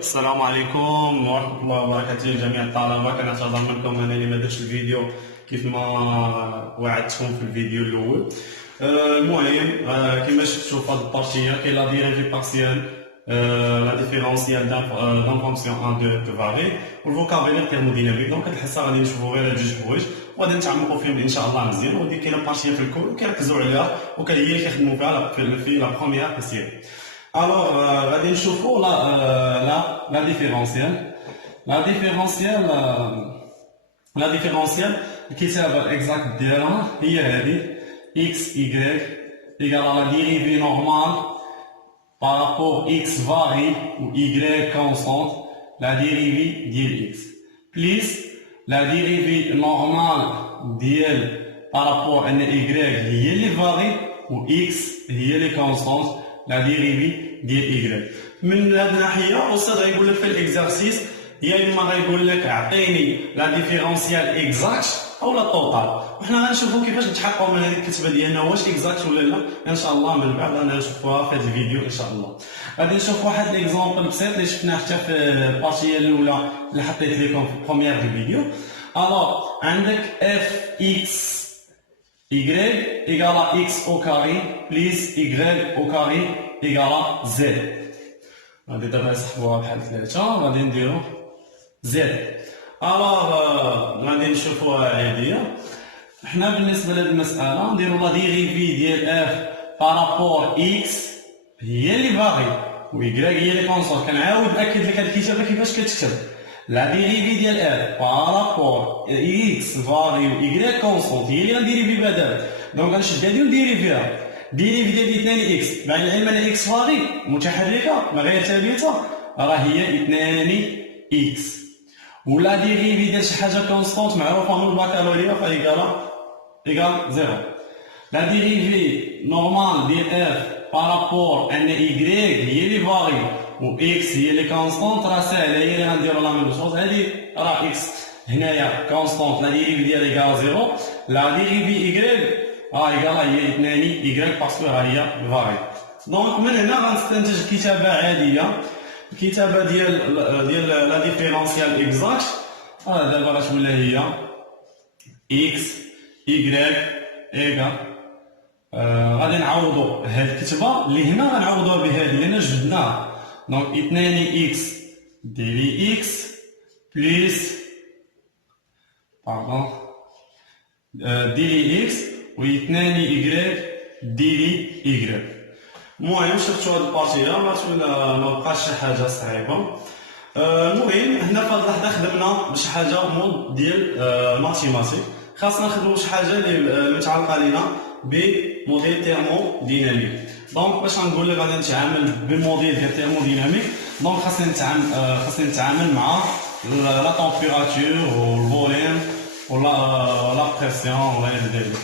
السلام عليكم ورحمة الله وبركاته لجميع الطلبة. كنعتذر منكم انني ما درتش الفيديو كيف ما وعدتكم في الفيديو الاول. المهم كما شفتوا في هذه البارتيه كاين لا ديريفي بارسيال لا ديفيرونسيال دان فونكسيون 1 2 دو فاري والفوكابيلير تيرموديناميك. دونك هاد الحصه غادي نشوفوا غير هاد جوج حوايج وغادي نتعمقوا فيهم ان شاء الله مزيان. ودي كاينه بارتيه في الكور وكيركزوا عليها وكان هي اللي كيخدموا فيها في لا بروميير سيري. Alors, غادي نشوفوا لا ديفيرونسيال. لا ديفيرونسيال الكتابه الاكزاكت ديالها هي هذه اكس ايغريك ايكال لا ديريفي نورمال بارابور اكس فاري و ايغريك كونستانت لا ديريفي ديال اكس بليس لا ديريفي نورمال ديال بارابور ان ايغريك هي اللي فاري و اكس هي اللي كونستانت لا ديريفي ديال ايغريك. من هذه الناحيه الاستاذ غيقول لك في الاكزرسيس يا اما غيقول لك اعطيني لا ديفيرونسيال اكزاكت او لا توتال، وحنا غنشوفوا كيفاش نتحققوا من هذه الكتابه ديالنا واش اكزاكت ولا لا ان شاء الله. من بعد غنشوفوها في هذا الفيديو ان شاء الله. غادي نشوف واحد ليكزامبل بسيط اللي شفناه حتى في البارتيه الاولى اللي حطيت لكم في بروميير ديال الفيديو. الوغ عندك اف اكس y égale à x au carré plus y au carré égale à z. غادي دابا نسحبوها بحال ثلاثة غادي نديرو z. الوغ غادي نشوفوها عادية. حنا بالنسبة لهاد المسألة نديرو لا ديريفي ديال f بارابور x هي اللي باغي و y هي اللي كونسون. كنعاود نأكد لك هاد الكتابة كيفاش كتكتب. لا ديريفي ديال f بارابور x فاري و y كونسونت هي اللي غنديريفي بدال. دونك غنشد هادي ونديريفيها. ديريفي ديال 2 x مع العلم ان x فاري متحركة ما غير ثابتة راه هي 2 x. ولا ديريفي ديال شي حاجة كونستونت معروفة من البكالوريا فإيكال زيرو. لا ديريفي نورمال ديال f بارابور ان y هي اللي فاري و x هي اللي كونستونت راه ساهله هي اللي غنديرو لا ميم شوز. هادي راه x هنايا كونستونت لا ديريفي ديالها ايكال زيرو. لا ديريفي y راه ايكال هي 2 y باسكو راه هي فاري. دونك من هنا غنستنتج كتابه عاديه. الكتابه ديال لا ديفيرونسيال اكزاكت راه دابا غتولي هي x y ايكال غادي نعوضو هاد الكتابه اللي هنا غنعوضوها بهادي لان جبدناها. دونك 2 x ديلي x بليس ديلي x و 2 y ديلي y. المهم شفتوا هاد البارتيه ما بقاش شي حاجه صعيبه. المهم هنا في هاد اللحظه خدمنا بشي حاجه مود ديال ماتيماتيك. خاصنا نخدمو شي حاجه اللي متعلقه لينا بموديل تيرموديناميك. دونك باش غنقول لك غادي نتعامل بموديل ديال تيرموديناميك دونك خاصني نتعامل مع لا تمبيراتور والفوليوم ولا بريسيون ولا الى ذلك.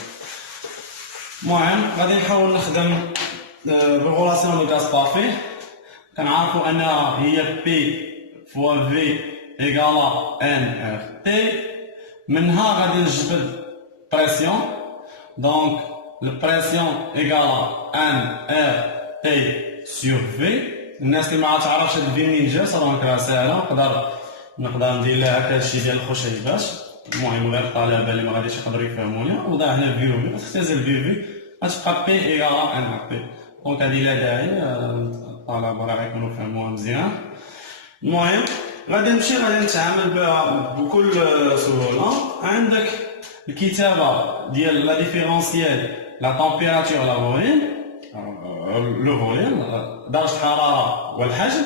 المهم غادي نحاول نخدم بالغولاسيون دو غاز بارفي. كنعرفوا انها هي بي فوا في ايكالا ان ار تي. منها غادي نجبد بريسيون دونك البريسيون ايكالا ان ار تي سور في. الناس اللي ما تعرفش هاد الفي منين جا دونك راه ساهله نقدر ندير لها هادشي ديال الخشيبات. المهم غير الطلبه اللي ما غاديش يقدروا يفهموني وضع هنا في في تختزل في غتبقى بي ايكالا ان ار بي. دونك هادي لا داعي الطلبه راه غيكونوا فهموها مزيان. المهم غادي نتعامل بها بكل سهوله. عندك الكتابه ديال لا ديفيرونسيال لا تمبيراتور لا فوليوم لو فوليوم درجه الحراره والحجم.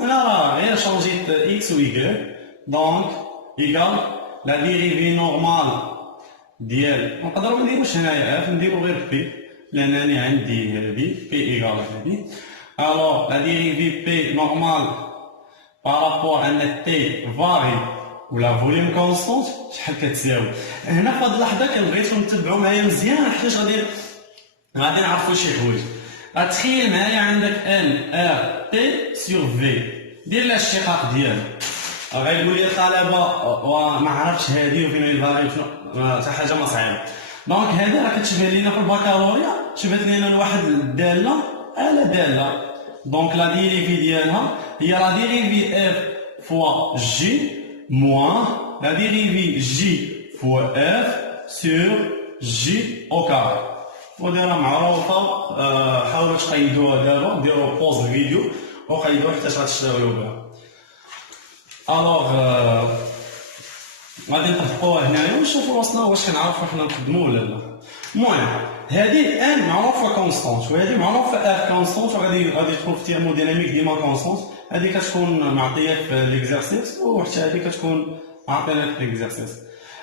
انا راه غير شونجيت اكس و y دونك ايكال لا ديريفي نورمال ديال نقدروا ما نديروش هنايا اف نديرو غير بي لانني عندي هادي بي ايكال هادي. الوغ لا ديريفي بي نورمال بارابور ان تي فاري ولا فوليوم كونستونت شحال كتساوي. هنا في هاد اللحظه كنبغيكم تتبعوا معايا مزيان حيت غادي نعرفوا شي حوايج. تخيل معايا عندك ان ار تي سور في دير لها الاشتقاق ديالها. غايقول لي الطلبه وما عرفتش هادي وفين هي الفاري حتى حاجه ما صعيبه. دونك هادي راه كتشبه لينا في البكالوريا شبهت لينا لواحد الداله على داله. دونك لا ديريفي ديالها هي لا ديريفي اف فوا جي موان لا ديريفي جي فوا اف سور جي او كاري. ودايره معروفه، حاولوا تقيدوها دابا، ديروا بوز الفيديو وقيدوها حتى غتشتغلوا بها. الوغ غادي نطبقوها هنايا ونشوفوا راسنا واش كنعرفوا حنا نخدموا ولا لا. المهم هذه ان معروفه كونستونت وهذه معروفه ار كونستونت، وغادي تكون في الثيرموديناميك ديما كونستونت. هذه كتكون معطيه في ليكزارسيس وحتى هذه كتكون معطينا في ليكزارسيس.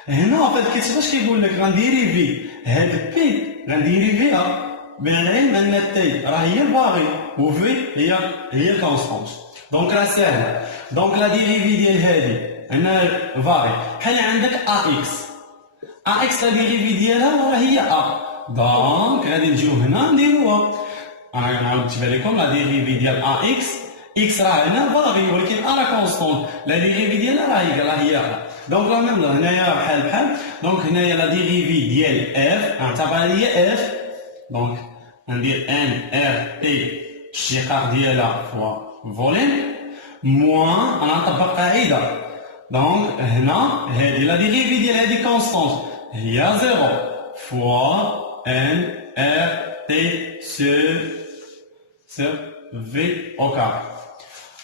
هنا في هذا الكتاب اش كيقول لك؟ غنديريفي هاد بي غنديريفيها بالعلم ان تي راه هي الباغي وفي هي الكونستونت. دونك راه ساهله. دونك لا ديريفي ديال هذه هنا فاري بحال عندك ا اكس لا ديريفي ديالها راه هي ا. دونك غادي نجيو هنا نديروها. انا نعاود نكتبها لكم لا ديريفي ديال ا اكس راه هنا فاري ولكن ا لا كونستونت لا ديريفي ديالها راه هي ا. دونك راه نهضر هنايا بحال دونك هنايا لا ديريفي ديال اف نعتبرها هي اف. دونك ندير ان ار تي الشقاق ديالها فوا فوليم موان انا نطبق قاعده. دونك هنا هذه لا ديريفي ديال هذه كونستونت هي زيرو فوا ان ار تي سور في او كار.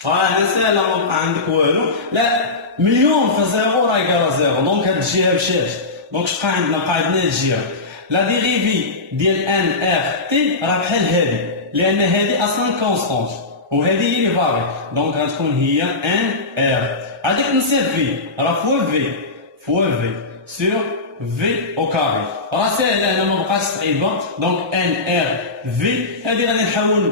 هنا ساهله ما بقى عندك والو. لا مليون في زيرو راه يقرا زيرو. دونك هاد الجهه مشات. دونك شبقى عندنا هاد الجهه لا ديريفي ديال ان ار تي راه بحال هذه لان هذه اصلا كونستونت وهذه هي اللي فاري. دونك غتكون هي ان ار هذيك نسيت في راه فوا في سور في او كاري. راه ساهله هنا ما بقاش صعيبه. دونك ان ار في هذه غادي نحاول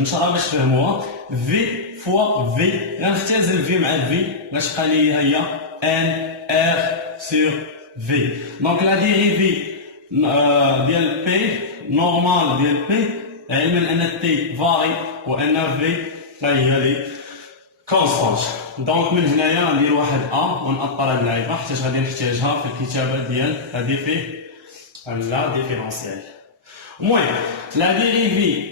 نشرحها باش تفهموها. في فوا في غنختزل في مع في غتبقى لي هي ان ار سور في. دونك لا ديريفي ديال بي نورمال ديال بي علما ان تي فاري وان في هي لي كونستانت. دونك من هنايا ندير واحد ا ونأطر هاد اللعيبه حيت غادي نحتاجها في الكتابه ديال هادي فيه لا ديفيرونسيال. المهم لا ديريفي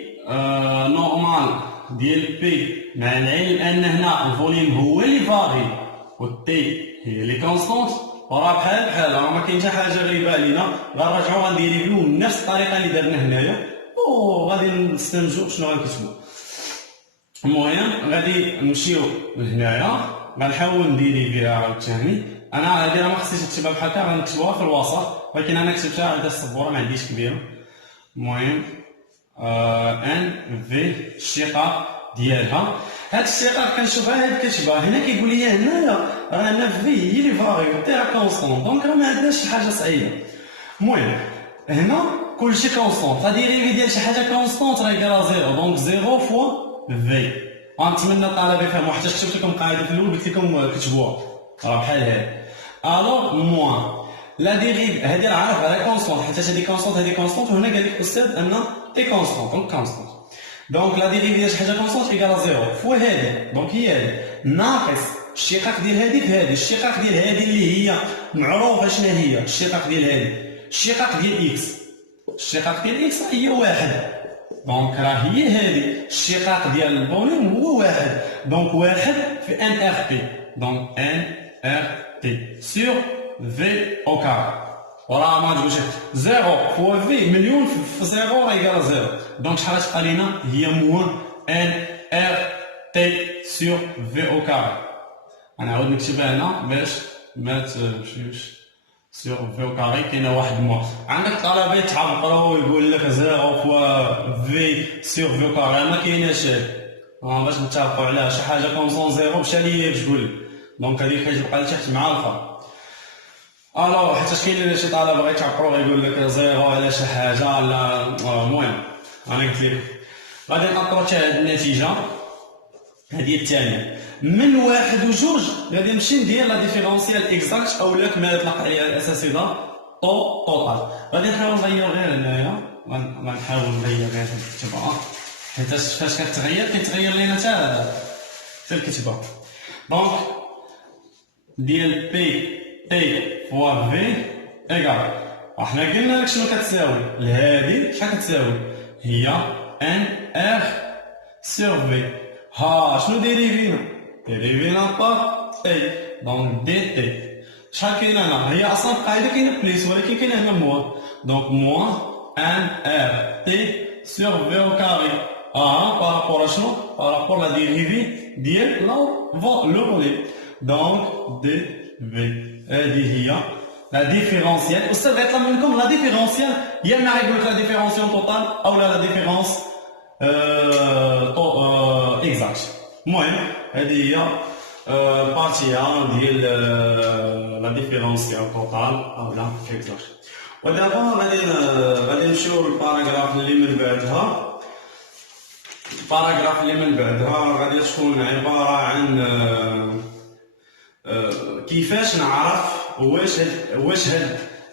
نورمال ديال بي مع العلم ان هنا الفوليوم هو اللي فاري والتي هي لي كونستانت وراه بحال راه ما كاين حتى حاجه غريبه علينا. غنرجعو غنديريفيو بنفس الطريقه اللي درنا هنايا وغادي نستنتجو شنو غنكتبو. المهم غادي نمشيو لهنايا غنحاول نديريفيها عاوتاني. انا هادي راه ما خصنيش نكتبها بحال هكا غنكتبوها في الوسط ولكن انا كتبتها على السبوره ما عنديش كبيره. المهم ان في الشقه ديالها هاد الشقه كنشوفها هاد كتشبه هنا كيقول لي هنايا راه انا في هي اللي فاري تاع كونستون. دونك راه ما عندناش شي حاجه صعيبه. المهم هنا كلشي كونستون لا ديريفي ديال شي حاجه كونستون راه يقرا زيرو. دونك زيرو فوا في. غنتمنى الطلبه يفهموا حتى كتبت لكم قاعده في الاول قلت لكم كتبوها راه بحال هادي. الوغ موان لا ديريف هادي راه عارف على كونستونت حيت هادي كونستونت وهنا قال لك الاستاذ ان تي كونستونت دونك كونستونت. دونك لا ديريف ديال شي حاجه كونستونت يقرا زيرو فوا هادي. دونك هي هادي ناقص الشقاق ديال هادي في هادي. الشقاق ديال هادي اللي هي معروفه شنو هي الشقاق ديال هادي الشقاق ديال اكس. الشقاق ديال اكس هي واحد. دونك راه هي هادي الشقاق ديال الفوليوم هو واحد. دونك واحد في ان ار تي. دونك ان ار تي سور في او كار. وراه ما تقولش زيرو فوا في مليون في زيرو راه يقرا زيرو. دونك شحال تبقى لينا هي موان ان ار تي سور في او كار. انا عاود نكتبها هنا باش ما تمشيوش سور في او كاري كاينه واحد موان. عندك طلبه يتعبروا ويقول لك زيرو فوا في سور في او كاري ما كايناش باش نتفقوا على شي حاجه كونسون زيرو مشى ليا باش تقول. دونك هذيك كتبقى لتحت مع الفا. الوغ حيت كاين شي طلبه غيتعبروا غيقول لك زيرو على شي حاجه لا. المهم انا قلت لك غادي نطرو حتى هاد النتيجه هذه الثانيه من واحد وجوج غادي نمشي ندير لا ديفيرونسيال اكزاكت او لا كما يطلق عليها الاساسي دا توتال. غادي نحاول نغير غير هنايا غنحاول نغير غير الكتابه حيت فاش كتغير لينا حتى الكتابه. دونك ديال بي تي فوا في ايكال احنا قلنا لك شنو كتساوي لهادي شحال كتساوي هي ان ار سور في. ها شنو ديريفينا؟ ديريفينا بار اي دونك دي تي. شحال كاين هنا؟ هي اصلا القاعده كاينه بليس ولكن كاين هنا موا. دونك موا ان ار تي سور في او كاري. بارابور شنو؟ بارابور لا ديريفي ديال لو فوليم. دونك دي في. هذه هي لا ديفيرونسيال. استاذ يطلب منكم لا ديفيرونسيال يا اما غيقول لك لا ديفيرونسيال توتال او لا ديفيرونس اكزاكت. المهم هذه هي بارتيا ديال لا ديفيرونسيال توتال او لا اكزاكت. ودابا غادي نمشيو للباراغراف اللي من بعدها. الباراغراف اللي من بعدها غادي تكون عباره عن كيفاش نعرف واش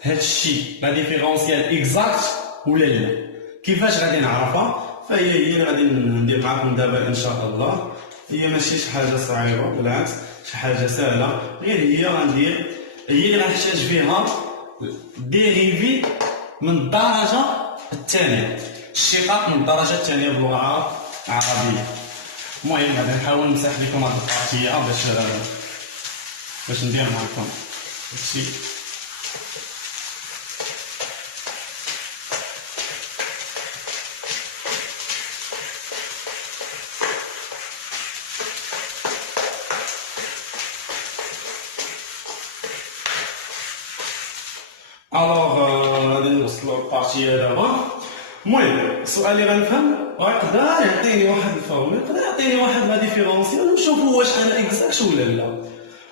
هاد الشيء لا ديفيرونسيال اكزاكت ولا لا. كيفاش غادي نعرفها؟ فهي غادي ندير معكم دابا ان شاء الله. هي ماشي شي حاجه صعيبه، بالعكس شي حاجه سهله. غير هي اللي غنحتاج فيها ديريفي من الدرجه الثانيه، الشقاق من الدرجه الثانيه باللغه العربيه. المهم غادي نحاول نمسح لكم هاد البارتيه باش ندير معكم هادشي. غادي نوصلو للبارتيه دابا. المهم السؤال اللي غنفهم يقدر يعطيني واحد الفورمول، يقدر يعطيني واحد لا ديفيرونسيال ونشوفو واش انا اكزاكت ولا لا.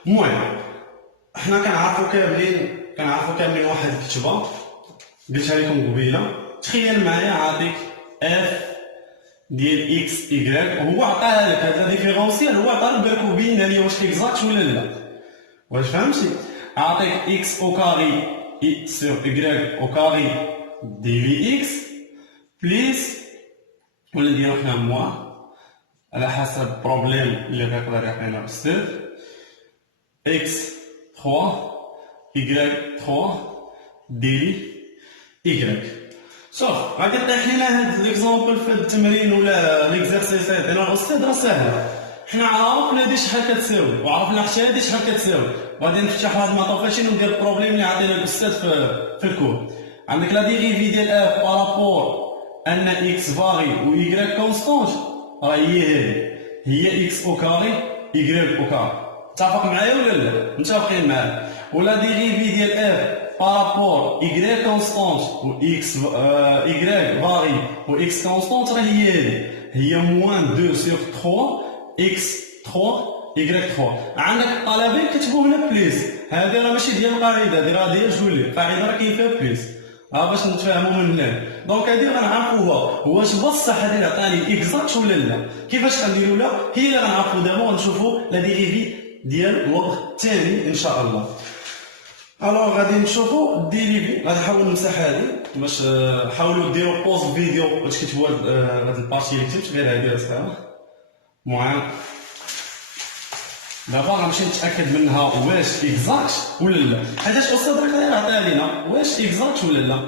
المهم حنا كنعرفو كاملين واحد الكتبه قلتها لكم قبيله. تخيل معايا عاطيك اف ديال اكس ايكغيك وهو عطاها لك هاد لا ديفيرونسيال، هو طالب بالك وبين لي واش اكزاكت ولا لا. واش فهمتي؟ عاطيك اكس او كاري سور ايكغيك او كاري دي في اكس بليس ولا نديرو حنا موا على حسب البروبليم اللي غيقدر يعطينا الاستاذ. اكس 3 ايكغيك 3 ديلي ايكغيك. شوف غادي يطيح لينا هاد ليكزومبل في التمرين ولا ليكزارسيس هذا الاستاذ راه ساهل. حنا عرفنا هادي شحال كتساوي وعرفنا حتى هادي شحال كتساوي. غادي نفتح هاد المطوفاشين وندير البروبليم اللي عطينا الاستاذ في الكور. عندك لا ديريفي ديال اف بارابور ان اكس فاري و ايكغيك كونستونت راه هي اكس او كاري ايكغيك او كاري. متفق معايا ولا لا؟ متفقين معايا. ولا ديريفي ديال اف بارابور ايكغيك كونستونت و اكس ايكغيك فاري و اكس كونستونت راه هي موان 2 سور 3 اكس 3 ايكغيك 3. عندك الطلبه كتبوا هنا بليس. هذه راه ماشي ديال القاعده، هذه راه ديال جولي. القاعده راه كاين فيها بليس. باش نتفاهموا من هنا. دونك هذه غنعرفوها واش بصح هذه عطاني اكزاكت ولا لا. كيفاش غنديروا لا؟ هي اللي غنعرفوا دابا ونشوفوا لا ديريفي ديال الوضع الثاني ان شاء الله. غادي نشوفوا الديريفي. غادي نحاول نمسح هذه باش حاولوا ديروا بوز فيديو باش كتبوا هاد البارتي اللي كتبت غير هذه صافي. المهم دابا غنمشي نتاكد منها واش اكزاكت ولا لا. حيتاش الاستاذ راه عطاها لينا واش اكزاكت ولا لا،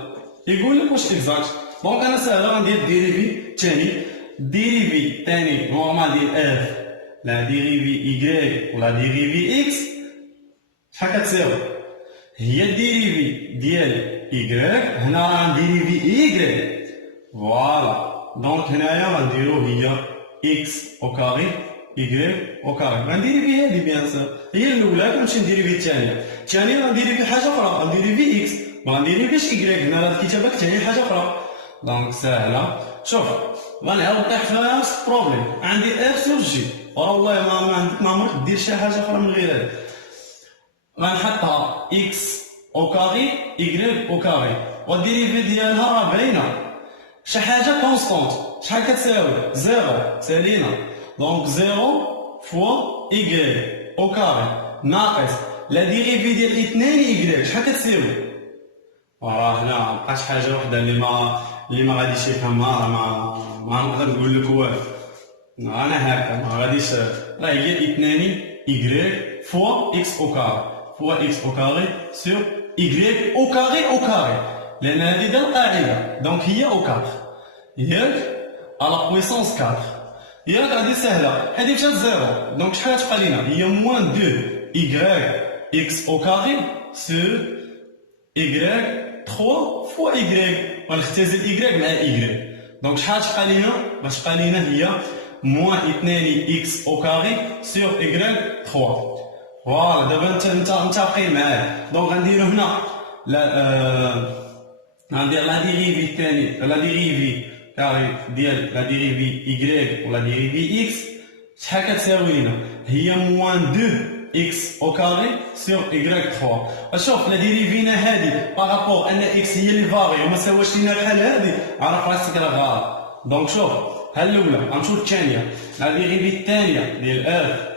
يقول لك واش اكزاكت. دونك انا ساهله غندير الديريفي الثاني. الديريفي الثاني نورمال ديال اف لا ديريفي ايكغيك ولا ديريفي اكس شحال كتساوي؟ هي الديريفي ديال ايكغيك. هنا راه ديريفي ايكغيك فوالا. دونك هنايا غنديرو هي اكس او كاري ايكغيك او كاري. غنديريفي هادي بيان سور هي الاولى. كنمشي نديريفي الثانيه غنديريفي حاجه اخرى. غنديريفي اكس ما غنديريفيش ايكغيك. هنا راه الكتابه كتعني حاجه اخرى. دونك ساهله. شوف غنعاود نطيح في نفس البروبليم. عندي اف سور جي وراه والله ما عمرك دير شي حاجه اخرى من غير هذا. غنحطها اكس او كاري ايكغيك او كاري والديريفي ديالها راه باينه. شي حاجه كونستونت شحال كتساوي؟ زيرو سالينا. دونك زيرو فوا ايكغيك او كاري ناقص لا ديريفي ديال اثنين ايكغيك شحال كتساوي؟ وراه هنا مبقاش حاجه وحده اللي ما غاديش يفهمها. ما نقدر نقول لك والو. انا هكا ما غاديش. راه هي اثنين ايكغيك فوا اكس او كاري فوا اكس او كاري سور ايكغيك او كاري لان هذه ديال القاعده. دونك هي او 4 ياك على بويسونس 4. ياك غادي سهله، هذه مشات زيرو، دونك شحال غتبقى لينا؟ هي موان 2 y x au carré sur y 3 fois y، غنختزل y مع y، دونك شحال تبقى لينا؟ غتبقى لينا هي موان 2 x au carré sur y 3. فوالا دابا انت متفقين معايا. دونك غنديرو هنا غندير لا ديريفي الثاني، لا ديريفي كاري ديال لا ديريفي y ولا ديريفي x شحال كتساوي لنا؟ هي موان 2 x au carré sur y 3. شوف لا ديريفينا هادي بارابور ان x هي اللي فاري وما سواش لينا بحال هادي، عرف راسك راه غلط. دونك شوف ها الاولى غنمشيو للثانيه، لا ديريفي الثانيه ديال f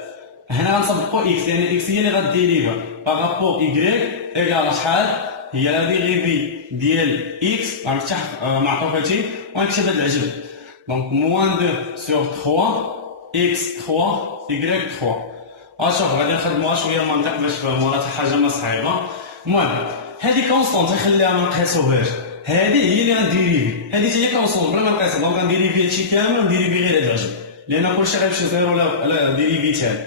هنا غنطبقو x لان x هي اللي غديريفا بارابور y ايكال شحال؟ هي لا ديريفي ديال x غنفتح معطوفتين وغنكتب هاد العجب، دونك موان 2 سور 3 x 3 y 3. شوف غادي نخدموها شويه المنطق باش تفهموا، راه حاجه ما صعيبه. المهم هادي كونستونت نخليها ما نقيسوهاش، هادي هي اللي غنديريفي، هادي حتى هي كونستونت بلا ما نقيسها، دونك غنديريفي هادشي كامل ونديريفي غير هاد العجب لان كلشي غيمشي زيرو لا ديريفي تاعي،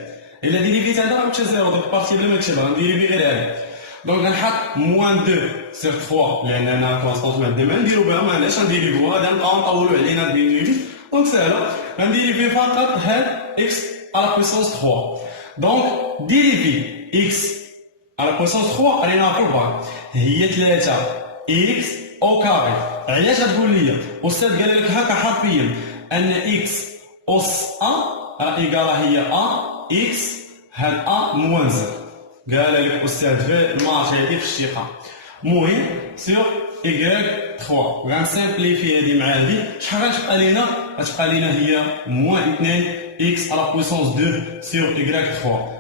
الا ديريفي هذا راه مشى زيرو، دونك بارتي بلا ما نكتبها غنديريفي غير هذا. دونك غنحط موان 2 سير 3 لان انا كونستونت ما نديرو بها، معليش غنديريفو هذا نبقاو نطولو علينا الفيديو، دونك ساهله غنديريفي فقط هاد اكس على بويسونس 3. دونك ديريفي اكس على بويسونس 3 رينا في الباك هي 3 اكس او كاري. علاش غتقول لي استاذ قال لك هكا حرفيا ان اكس اس ا راه ايكالا هي ا اكس هاد ا موان زيرو، قال لك استاذ في المارش هادي في الشقه. المهم سيغ ايكغيك 3 غنسامبليفي هادي مع هادي، شحال غتبقى لينا؟ غتبقى لينا هي موان 2 اكس على بويسونس 2 سيغ ايكغيك 3.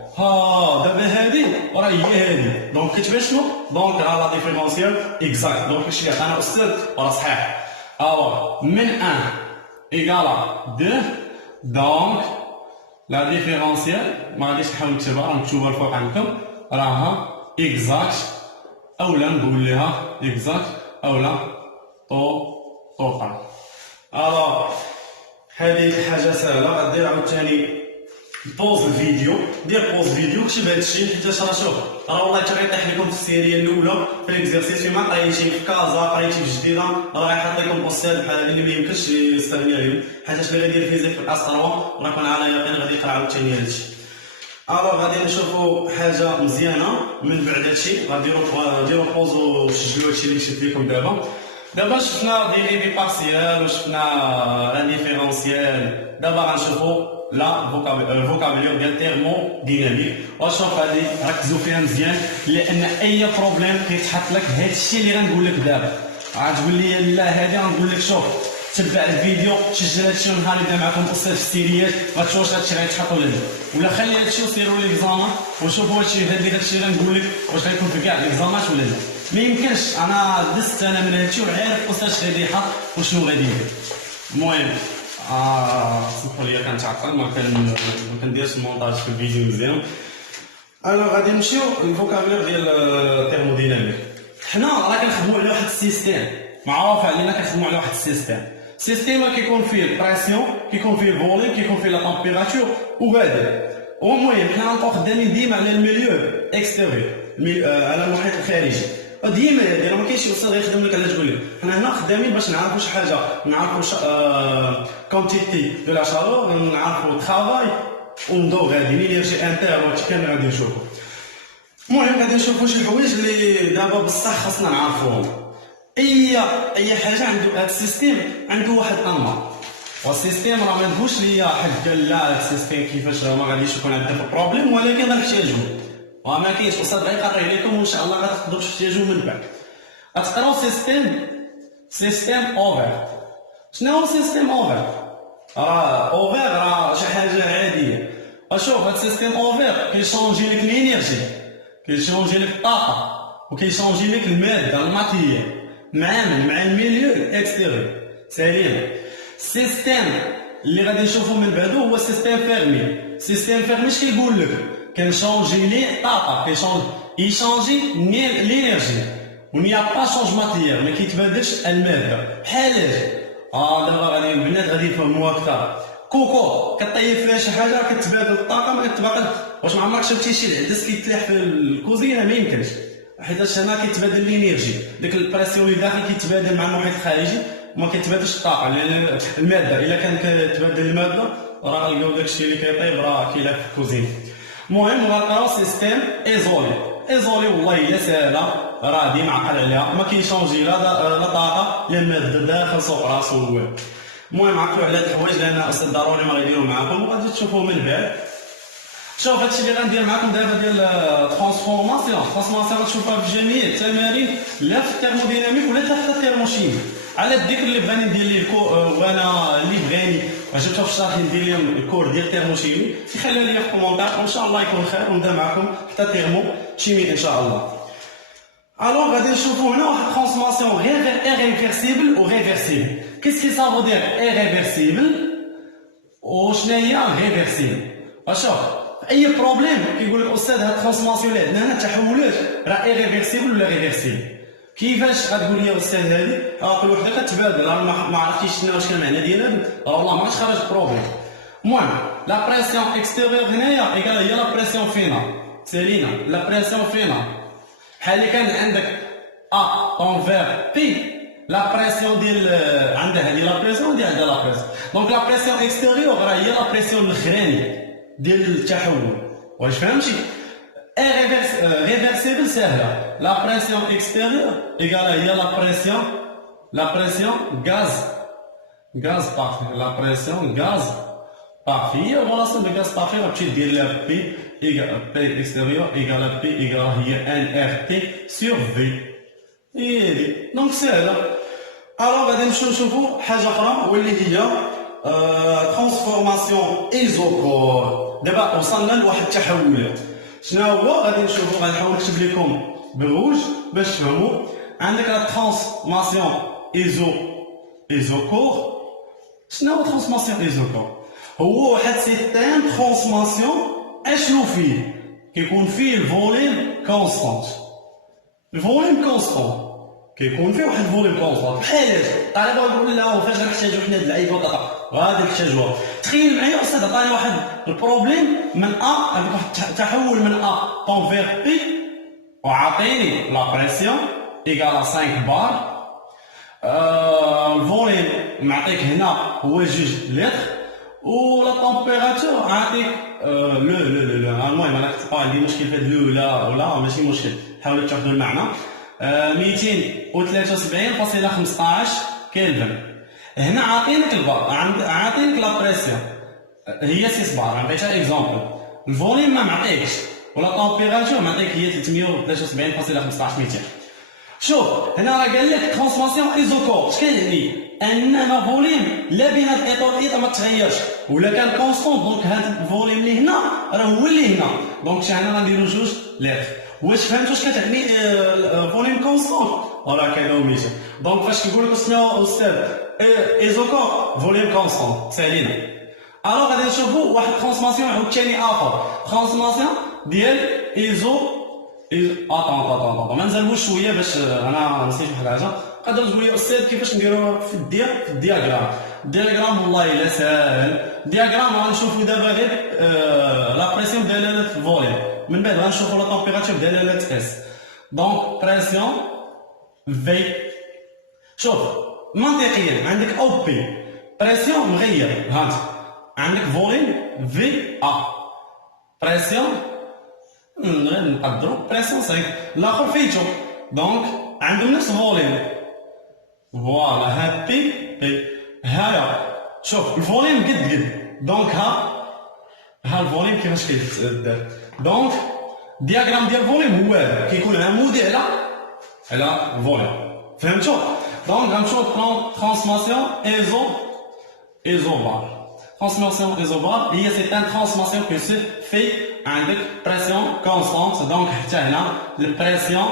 دابا هادي راه هي هادي، دونك كتبان شنو؟ دونك راه لا ديفيرونسيال اكزاكت، دونك هادشي اللي عطانا استاذ راه صحيح. من 1 ايكالا 2، دونك لا ديفيرونسيال ما غاديش نحاول نكتبها، راه مكتوبه الفوق عندكم، راها اكزاكت اولا نقول ليها اكزاكت اولا توتال. هذه حاجه سهله، غدير عاوتاني بوز الفيديو، دير بوز فيديو كتب هادشي حيتاش راه شوف راه والله حتى غيطيح لكم في السيريه الاولى في ليكزارسيس فيما قريتي في كازا قريتي في جديده راه غيحط لكم استاذ بحال اللي ما يمكنش يستغني عليهم، حيتاش اللي غيدير فيزيك في الاس 3 راه كون على يقين غادي يقرا عاوتاني هادشي. غادي نشوفوا حاجه مزيانه من بعد هادشي، غنديروا بوز وسجلوا هادشي اللي كتبت لكم دابا شفنا ديريفي بارسيال وشفنا لا ديفيرونسيال، دابا غنشوفوا لا الفوكابولير ديال تيرمو ديناميك. وشوف هادي ركزوا فيها مزيان لان اي بروبليم كيتحط لك هادشي اللي غنقول لك دابا، غتقول لي لا هادي غنقول لك شوف تبع الفيديو سجل هادشي ونهار يبدا معكم استاذ في السيريات غتشوف واش هادشي غيتحط ولا لا، ولا خلي هادشي وسيروا ليكزامان وشوفوا هادشي هادشي غنقول لك واش غيكون في كاع ليكزامات ولا لا. ما يمكنش انا دزت انا من هادشي وعارف استاذ غادي يحط وشنو غادي يدير. المهم سمحوا لي كنتعقل ما كنديرش المونتاج في الفيديو مزيان. غادي نمشيو للفوكابولير ديال التيرموديناميك. حنا راه كنخدموا على واحد السيستيم معروف علينا، كنخدموا على واحد السيستيم كيكون فيه البريسيون، كيكون فيه الفوليوم، كيكون فيه لا تمبيراتور وغادي. المهم حنا نبقاو خدامين ديما على الميليو اكستيريور، على المحيط الخارجي ديما هادي، راه ما كاينش استاذ غيخدم لك على تقول لك حنا هنا خدامين باش نعرفوا شي حاجه، نعرفوا كونتيتي دو لا شالور، نعرفوا ترافاي وندو غادي لينيرجي انتر كامل غادي نشوفوا. المهم غادي نشوفوا شي حوايج اللي دابا بصح خاصنا نعرفوهم. اي حاجه عنده هذا السيستيم عنده واحد الانماط، والسيستيم راه ما تقولش ليا حد قال لا السيستيم كيفاش ما غاديش يكون عندك بروبليم، ولكن غنحتاجوه وما كاينش استاذ غيقرا عليكم وان شاء الله غتقدروا تحتاجوه من بعد. غتقراو سيستيم اوفر. شنو هو سيستيم اوفر؟ راه اوفر راه شي حاجه عاديه. شوف هاد السيستيم اوفر كيشونجي لك الانرجي، كيشونجي لك الطاقه، وكيشونجي لك الماده الماتيريال مع الميليو اكستيريور. سليم. السيستيم اللي غادي نشوفو من بعدو هو سيستيم فيرمي. سيستيم فيرمي اش كيقول لك؟ كنشونجي لي الطاقه، يشونجي لينيرجي ونيا با شونج ماتيير، ما كيتبادلش الماده. بحال دابا غادي البنات غادي يفهموها اكثر. كوكو كطيب فيها شي حاجه كتبادل الطاقه ما كتبقى. واش ما عمرك شفتي شي عدس كيتلاح في الكوزينه؟ ما يمكنش، حيت هنا كيتبادل الانرجي، داك البريسيون اللي داخل كيتبادل مع المحيط الخارجي وما كيتبادلش الطاقه. لان الماده الا كان كتبادل الماده راه غنلقاو داكشي اللي كيطيب راه كيلاح في الكوزينه. المهم غنقراو سيستيم ايزولي والله الا ساهله، راه معقل عليها، ما كيشونجي لا طاقه لا ماده داخل سوق راسو هو. المهم عقلوا على هاد الحوايج لان استاذ ضروري ما غيديروا معاكم وغادي تشوفوا من بعد. شوف هادشي اللي غندير معاكم دابا ديال ترانسفورماسيون غتشوفوها في جميع التمارين، لا في الثيرموديناميك ولا حتى في الثيرموشيمي. على الذكر اللي بغاني ندير ليه وانا اللي بغاني عجبته في الشرح ندير لهم الكور ديال الثيرموشيمي يخليها لي في كومونتير وان شاء الله يكون خير ونبدا معكم حتى تيرمو شيمي ان شاء الله. الوغ غادي نشوفوا هنا واحد ترانسفورماسيون irréversible و réversible. Qu'est-ce que ça veut dire irréversible وشنو هي réversible؟ شوف اي بروبليم كيقول لك استاذ هاد الترانسفورماسيون اللي عندنا هنا التحولات راه irréversible ولا réversible. كيفاش غتقول لي استاذ هادي؟ كل وحده كتبادل، راه ما عرفتيش شنو واش كان المعنى ديالها، راه والله ما خرج بروبليم. المهم لا بريسيون اكستيريور هنايا ايكال هي لا بريسيون فينا سالينا، لا بريسيون فينا بحال اللي كان عندك طونفير بي لا بريسيون ديال عندها هذه لا بريسيون ودي عندها لا بريسيون. دونك لا بريسيون اكستيريور راه هي لا بريسيون الاخراني ديال التحول. واش فهمتي؟ réversible ساهله، لا بريسيون اكستيريور ايكال هي لا بريسيون غاز بارفي، لا بريسيون غاز بارفي هي ريلاسيون دو غاز بارفي راه بتمشي دير لها بي ايكال بي اكستيريور ايكال بي ايكال هي ان ار تي سور في. هي هادي دونك ساهله. الوغ غادي نمشيو نشوفو حاجه اخرى واللي هي ترانسفورماسيون ايزوكور. دابا وصلنا لواحد التحولات. شنو هو؟ غادي نشوفو، غنحاول نكتب لكم بالروج باش تفهموا. عندك لا ترانسفورماسيون ايزوكور. شنو هو ترانسفورماسيون ايزوكور؟ هو واحد سيستيم ترانسفورماسيون اشنو فيه؟ كيكون فيه الفوليم كونستانت. الفوليم كونستانت كيكون فيه واحد الفوليم كونستانت بحال هذا. الطلبه يقول لا فاش غنحتاجو حنا هاد اللعيبه وكذا غادي نحتاجوها. تخيل معايا استاذ عطاني واحد البروبليم من عندك واحد التحول من طونفير بي وعطيني لا بريسيون ايكال 5 بار. الفوليم معطيك هنا هو 2 لتر ولا طومبيراتور عطيك المهم انا كنت عندي مشكل في هاد ولا ماشي مشكل، حاولوا تاخذوا المعنى. 273.15 كلفن. هنا عاطينك البار، عاطينك لا بريسيون هي 6 بار، عطيتها اكزومبل. الفوليم ما معطيكش ولا طومبيراتور معطيك هي 373.15 شوف هنا راه قال لك ترانسفورماسيون ايزوكور. اش كيعني؟ اننا فوليم لا بين هاد الاطار ما تغيرش ولا كان كونستون. دونك هاد الفوليم اللي هنا راه هو اللي هنا. دونك حنا غنديرو 2 لتر. واش فهمتوا اش كتعني فوليم كونستون؟ راه كاينه ميشن. دونك فاش كيقول لك شنو استاذ ايزوكور فوليم كونستون سالينا. الوغ غادي نشوفوا واحد ترانسفورماسيون عاوتاني اخر، ترانسفورماسيون ديال اطون ما نزلوش شويه باش انا نسيت واحد الحاجه. قدر تقول لي استاذ كيفاش نديرو في الدياغرام والله الا ساهل. الدياغرام غنشوفوا دابا غير لا بريسيون دلاله الفوليوم، من بعد غنشوفوا لا طومبيراتور دلاله اس. دونك بريسيون في. شوف منطقيا عندك او بي بريسيون مغير، هانت عندك فوليوم في بريسيون نقدروا بريسيون 5 الاخر فيتو. دونك عندهم نفس فوليوم. فوالا ها بي هايا شوف الفوليوم قد دونك ها الفوليوم كيفاش كيدار. دونك الدياغرام ديال الفوليوم هو هذا كيكون عمودي على الفوليوم. فهمتوا؟ دونك غنمشيو ترانسفورماسيون ايزوبار. Transformation isobare هي c'est une transformation que se fait عندك pression constante. دونك حتى هنا البريسيون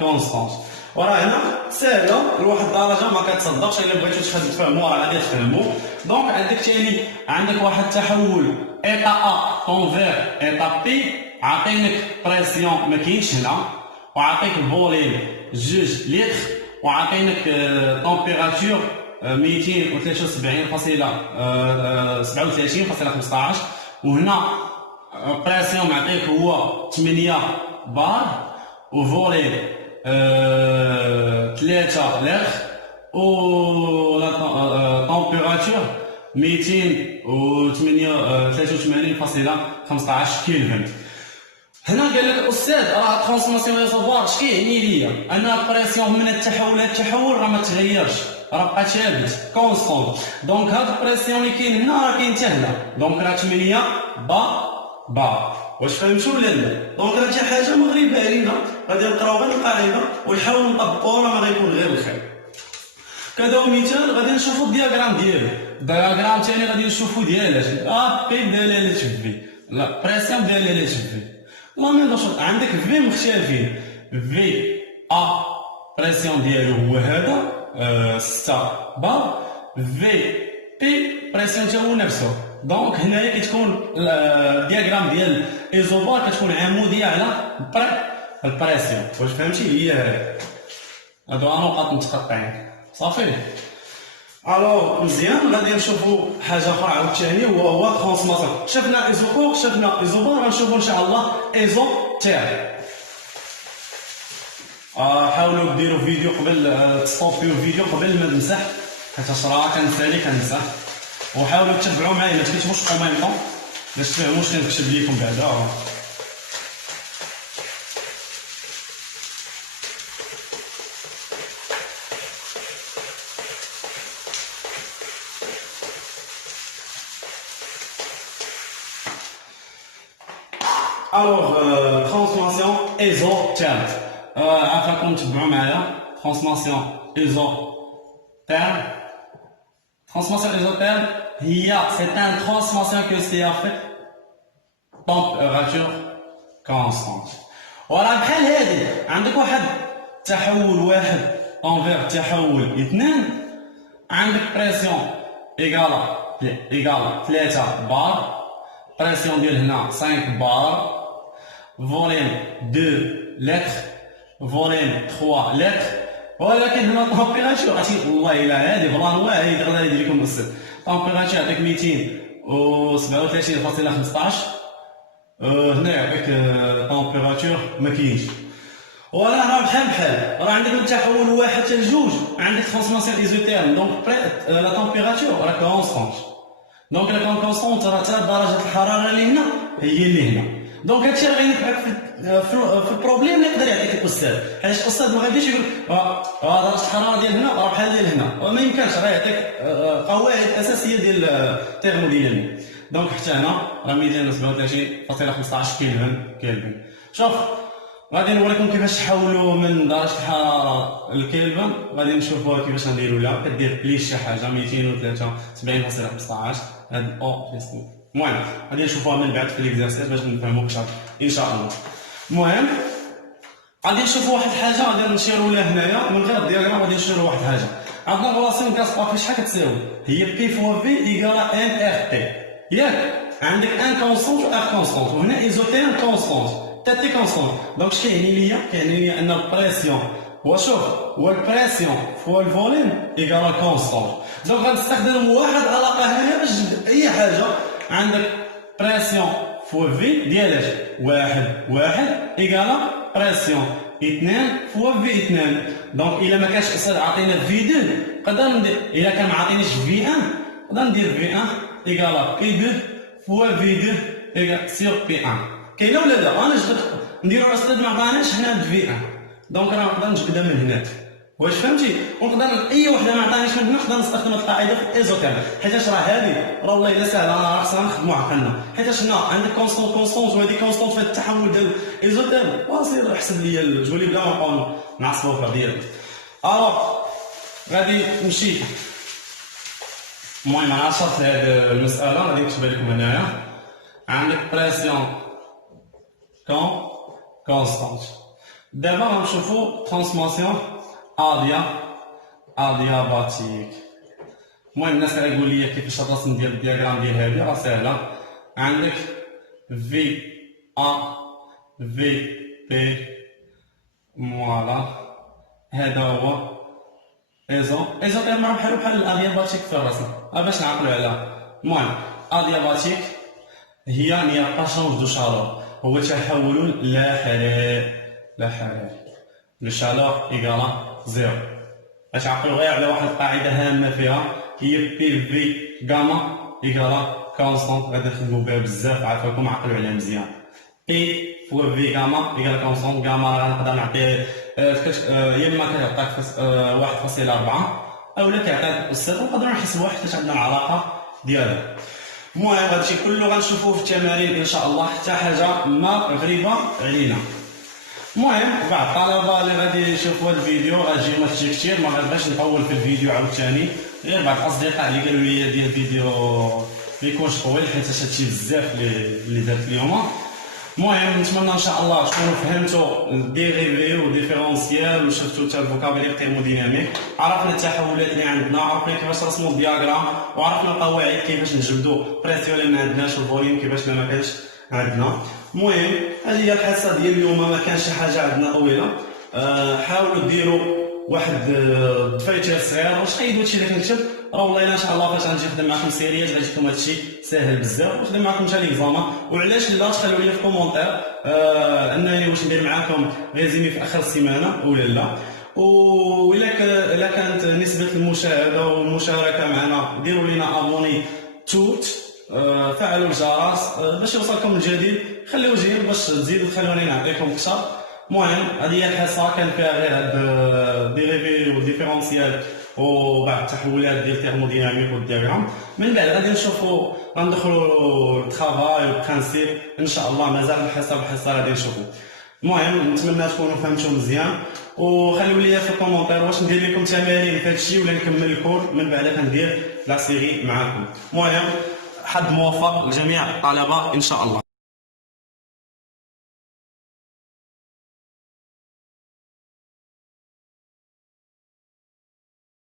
constante. وراه هنا ساهله لواحد الدرجه ما كتصدقش. الا بغيتو تفهموا راه غادي تفهموا. دونك عندك ثاني عندك واحد التحول ايتا ا طونفير ايتا بي. عاطينك بريسيون ما كاينش هنا وعاطيك الفوليوم 2 لتر وعاطينك طومبيراتور 273.37.15. وهنا بريسيون معطيك هو 8 بار وفولي 3 لتر و لا تمبيراتور 283.15 كيلفن. هنا قال لك الاستاذ راه ترانسفورماسيون ريزوفوار اش كيعني ليا؟ انا البريسيون من التحول راه ما تغيرش، راه بقى ثابت كونستونت. دونك هاد البريسيون اللي كاين هنا راه كاين حتى هنا، دونك راه 8 با. واش فهمتوا ولا لا؟ دونك راه حتى حاجه مغربيه علينا، غادي نقراو غير القاعده ونحاولوا نطبقوها، راه ما غيكون غير الخير. كذا مثال غادي نشوفوا الدياغرام ديالو. الدياغرام ثاني غادي نشوفوا ديالاش بي بدلاله في، لا بريسيون بدلاله في. لا ميم دوش عندك في مختلفين، في بريسيون ديالو هو هذا 6 بار، في بي بريسيون تا هو نفسه. دونك هنايا كتكون الدياغرام ديال ايزوبار كتكون عموديه على البريسيون. واش فهمتي؟ هي هادو نقاط متقطعين صافي. الوغ مزيان غادي نشوفوا حاجه اخرى عاوتاني وهو ترانسفورماسيون. شفنا ايزوكور شفنا ايزوبار، غنشوفوا ان شاء الله ايزوتير. حاولوا ديروا فيديو قبل تستوبيو الفيديو قبل ما نمسح، حيت راه كنسالي كنمسح. وحاولوا تتبعوا معايا ما تكتبوش كومينطون باش تفهموا شنو نكتب لكم بعدا. الوغ ترانسفورماسيون ايزوتيرم، عافاكم تبعوا معايا. ترانسفورماسيون ايزوتيرم. Transformation isotherme, c'est une transformation que c'est en fait température constante. ولا بحال هادي عندك واحد تحول واحد انفير تحول اثنين، عندك بريسيون ايكال 3 بار، بريسيون ديال هنا 5 بار، فوليم 2 لتر، فوليم 3 لتر. ولكن هنا التمبيراتور عرفتي والله الا هادي بلان واحد غادي ندير لكم بس التمبيراتور يعطيك 237.15. هنا يعطيك تمبيراتور ما كاينش، ولا راه بحال راه عندك من تحول واحد حتى لجوج عندك ترانسفورماسيون ايزوتيرم. دونك لا تمبيراتور راه كونستونت، دونك لا كون كونستونت راه حتى درجه الحراره اللي هنا هي اللي هنا. دونك هادشي راه غينفعك في البروبليم اللي يقدر يعطيك الاستاذ، حيت الاستاذ ما غاديش يقول درجه الحراره ديال هنا راه بحال ديال هنا، وما يمكنش، راه يعطيك قواعد اساسيه ديال الترموديناميك. دونك حتى هنا راه 237.15 كيلفن. شوف غادي نوريكم كيفاش تحولوا من درجه الحراره للكيلفن، غادي نشوفوا كيفاش نديروا لها. كدير بليس شي حاجه 273.15 هاد او بليس. المهم غادي نشوفوها من بعد في ليكزارسيس باش نفهموا اكثر ان شاء الله. المهم غادي نشوفوا واحد الحاجه غادي نشيروا لها هنايا من غير الدياغرام. غادي نشيروا واحد الحاجه، عندنا غلاسيون كاس بابي شحال كتساوي؟ هي بي فوا في ايكالا ان ار تي، ياك عندك ان كونستونت و ار كونستونت، وهنا ايزوتيرم كونستونت تا تي كونستونت. دونك اش كيعني ليا؟ كيعني ليا ان البريسيون وشوف هو البريسيون فوا الفوليم ايكالا كونستونت. دونك غنستخدم واحد علاقه هنايا باش اي حاجه عندك بريسيون فوا في ديالاش واحد ايكالا بريسيون 2 فوا في 2. دونك الا ما كانش استاذ عطينا في 2 نقدر ندير، الا كان ما عطينيش في 1 نقدر ندير في 1 ايكالا بي 2 فوا في 2 ايكال سيغ بي 1. كاينه ولا لا؟ انا جبت نديرو الاستاذ ما عطاناش حنا في 1، دونك راه نقدر نجبدها من هناك. واش فهمتي؟ ونقدر اي وحده ما عطانيش من هنا نقدر نستخدم القاعده في الايزوتيرم، حيتاش راه هذه راه والله الا ساهله، راه خصنا نخدموا عقلنا. حيتاش هنا عندك كونستونت وهذه كونستونت في التحول ديال الايزوتيرم، وسير احسب لي الجولي بلا ما نبقاو نعصبوا في بعضياتنا. الوغ غادي نمشي. المهم انا شرحت هذه المساله غادي نكتبها لكم هنايا. عندك بريسيون كونستونت. دابا غنشوفوا ترانسفورماسيون ادياباتيك. المهم الناس غايقول لي كيفاش الرسم ديال الدياغرام ديال هذه راه ساهله. عندك في بي فوالا، هذا هو ايزوتيرم بحال الادياباتيك في الرسم، باش نعقلوا عليها. المهم ادياباتيك هي نياباشونج دو شالور، هو تحول لا حراري. لا حراري لو شالور ايكالا زيرو. باش نعقلوا غير على واحد القاعده هامه فيها، هي بي في غاما ايكالا كونستانت، غادي نخدموا بها بزاف، عافاكم عقلوا عليها مزيان. بي فوا في غاما ايكالا كونستانت، غاما غنقدر نعطيه يا اما كيعطيك 1.4 اولا كيعطيك الصفر، نقدروا نحسبوها حيت عندنا العلاقه ديالها. المهم هادشي كله غنشوفوه في التمارين ان شاء الله، حتى حاجه ما غريبه علينا. المهم بعض الطلبه اللي غادي يشوفوا هذا الفيديو غتجي ماتشي كثير، ما غاديش نطول في الفيديو عاوتاني، غير بعض الاصدقاء اللي قالوا لي ديال الفيديو ما يكونش طويل حيت هادشي بزاف اللي درت اليوم. المهم نتمنى ان شاء الله تكونوا فهمتوا ديريفي وديفيرونسيال وشفتوا حتى الفوكابولير تيرموديناميك، عرفنا التحولات اللي عندنا، عرفنا كيفاش نرسموا الدياغرام، وعرفنا القواعد كيفاش نجبدوا بريسيون اللي ما عندناش والفوليوم كيفاش ما كانش عندنا. المهم هذه هي الحصه ديال اليوم، ما كانش شي حاجه عندنا طويله. حاولوا ديروا واحد دفايتير صغير واش خيدوا هادشي اللي كنكتب، راه والله الا ان شاء الله فاش غنجي نخدم معكم سيريات غتجيكم هادشي ساهل بزاف، ونخدم معكم حتى ليكزامان. وعلاش لا تخلوا لي في كومونتير انني واش ندير معاكم ريزيمي في اخر السيمانه ولا لا. الا كانت نسبه المشاهده والمشاركه معنا ديروا لينا ابوني توت، فعلوا الجرس باش يوصلكم الجديد، خليو جيل باش تزيدوا تخلوني نعطيكم اكثر. المهم هذه هي الحصه كان فيها غير هاد ديريفي وديفيرونسيال وبعض التحولات ديال التيرموديناميك والدياغرام. من بعد غادي نشوفوا غندخلوا للترافاي والبرانسيب ان شاء الله، مازال الحصه بحصه غادي نشوفوا. المهم نتمنى تكونوا فهمتوا مزيان، وخليو لي في الكومونتير واش ندير لكم تمارين في هادشي ولا نكمل الكور من بعد كندير لا سيري معاكم. المهم حظ موفق لجميع الطلبه ان شاء الله.